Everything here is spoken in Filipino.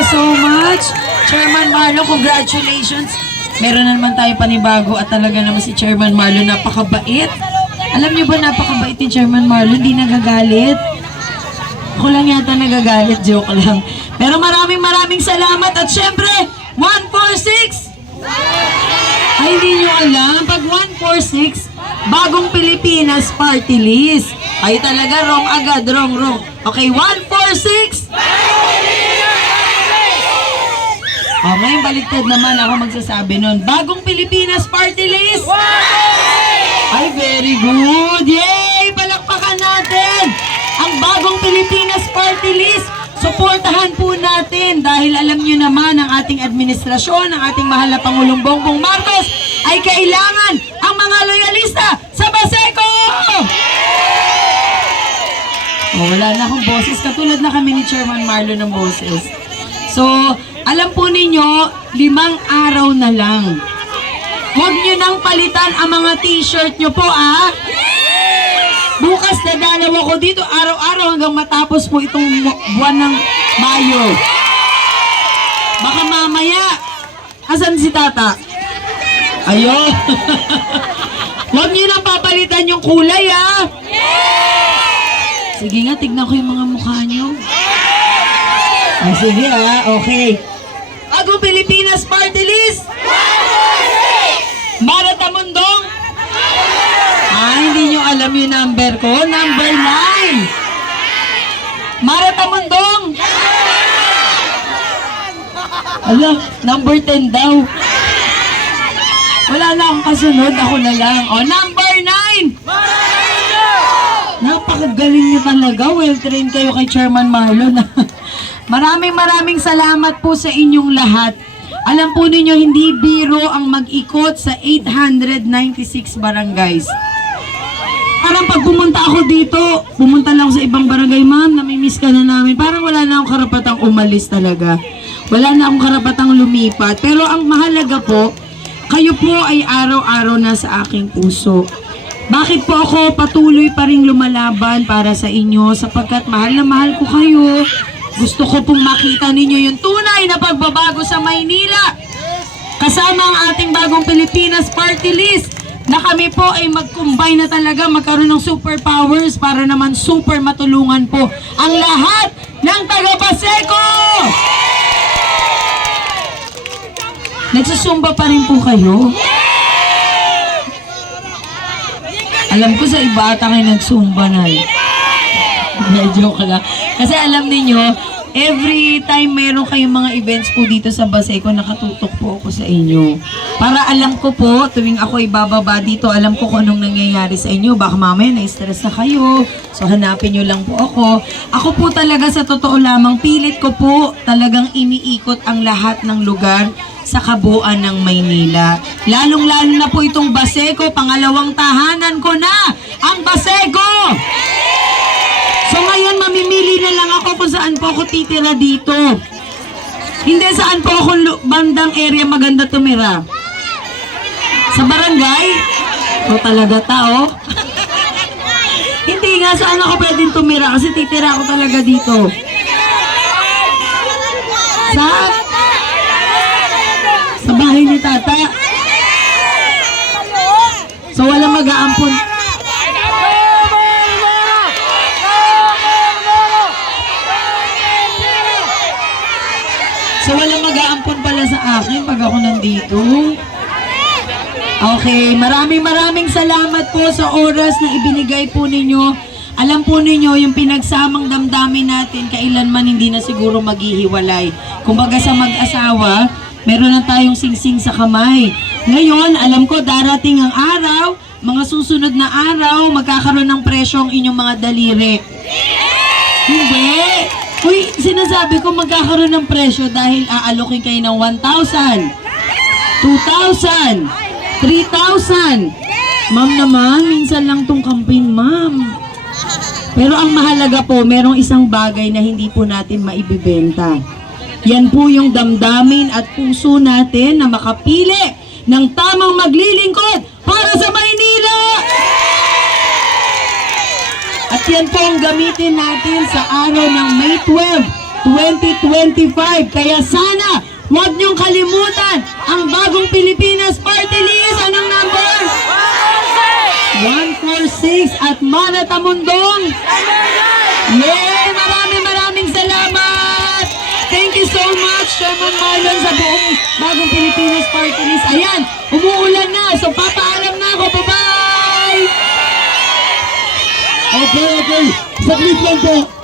you so much. Chairman Marlo, congratulations. Meron na naman tayo panibago at talaga naman si Chairman Marlo napakabait. Alam niyo ba napakabait ni Chairman Marlo, hindi nagagalit. Ako lang yata nagagalit, joke lang. Pero maraming salamat at syempre, 146! Ay, hindi nyo alam, pag 146, Bagong Pilipinas Party List. Ay talaga, wrong agad, wrong. Okay, 146! Oh, ngayon baliktad naman ako magsasabi nun. Bagong Pilipinas Party List! Ay, very good! Yay! Palakpakan natin! Ang Bagong Pilipinas Party List! Suportahan po natin dahil alam nyo naman ang ating administrasyon, ang ating mahal na Pangulong Bongbong Marcos ay kailangan ang mga loyalista sa Baseco! Oh, wala na akong boses. Katulad na kami ni Chairman Marlo ng boses. So, alam po ninyo, 5 araw na lang. Huwag nyo nang palitan ang mga t-shirt nyo po, ah! Bukas dadalaw ako dito araw-araw hanggang matapos po itong buwan ng Mayo. Baka mamaya, asan si Tata? Ayun. Huwag niyo nang papalitan yung kulay, ha? Sige nga, tignan ko yung mga mukha niyo. Ay, sige, ha? Okay. Bagong Pilipinas Party List! Mara Tamundong! Hindi nyo alam yung number ko. Number 9. Mara Tamundong. Ala, number 10 daw. Wala na akong kasunod. Ako na lang. O, number 9. Napakagaling nyo talaga. Well-trained kayo kay Chairman Marlon. Maraming salamat po sa inyong lahat. Alam po ninyo, hindi biro ang mag-ikot sa 896 barangays. Parang pag pumunta ako dito, pumunta lang ako sa ibang barangay, ma'am, namimiss ka na namin. Parang wala na akong karapatang umalis talaga. Wala na akong karapatang lumipat. Pero ang mahalaga po, kayo po ay araw-araw na sa aking puso. Bakit po ako patuloy pa rin lumalaban para sa inyo? Sapagkat mahal na mahal ko kayo. Gusto ko pong makita ninyo yung tunay na pagbabago sa Maynila. Kasama ang ating Bagong Pilipinas Party List. Na kami po ay mag-combine na talaga, magkaroon ng superpowers para naman super matulungan po ang lahat ng taga-Baseco! Nagsusumba pa rin po kayo? Alam ko sa iba ata kayo nagsumba na eh. Medyo ka lang. Kasi alam niyo every time mayroon kayong mga events po dito sa Baseco, nakatutok po ako sa inyo. Para alam ko po, tuwing ako ay bababa dito, alam ko kung anong nangyayari sa inyo. Baka mamaya na-stress na kayo. So hanapin nyo lang po ako. Ako po talaga sa totoo lamang, pilit ko po talagang iniikot ang lahat ng lugar sa kabuuan ng Maynila. Lalong-lalo na po itong Baseco, pangalawang tahanan ko na, ang Baseco! So ngayon, mamimili na lang ako kung saan po ako titira dito. Hindi saan po ako bandang area maganda tumira. Sa barangay? O talaga tao? Hindi nga, saan ako pwedeng tumira kasi titira ako talaga dito. Sa bahay ni Tata. So walang mag-aampun. So walang mag-aampun pala sa akin pag ako nandito. Okay, maraming salamat po sa oras na ibinigay po ninyo. Alam po ninyo, yung pinagsamang damdamin natin, kailanman hindi na siguro maghihiwalay. Kumbaga sa mag-asawa, meron na tayong singsing sa kamay. Ngayon, alam ko darating ang araw, mga susunod na araw, magkakaroon ng presyo ang inyong mga daliri. Hindi! Uy, sinasabi ko magkakaroon ng presyo dahil aalokin kayo ng 1,000, 2,000, 3,000. Ma'am naman, minsan lang tong campaign, ma'am. Pero ang mahalaga po, merong isang bagay na hindi po natin maibibenta. Yan po yung damdamin at puso natin na makapili ng tamang maglilingkod para sa Maynila! At yan po ang gamitin natin sa araw ng May 12 2025. Kaya sana, huwag niyong kalimutan ang Bagong Pilipinas Party List. Anong number? 146 at Mana Tamundong. Yay! Maraming salamat! Thank you so much, Chairman Marlon, sa buong Bagong Pilipinas Party List. Ayan, umuulan na. So, papaalam na ako. Bye-bye! Okay. Saglit lang po.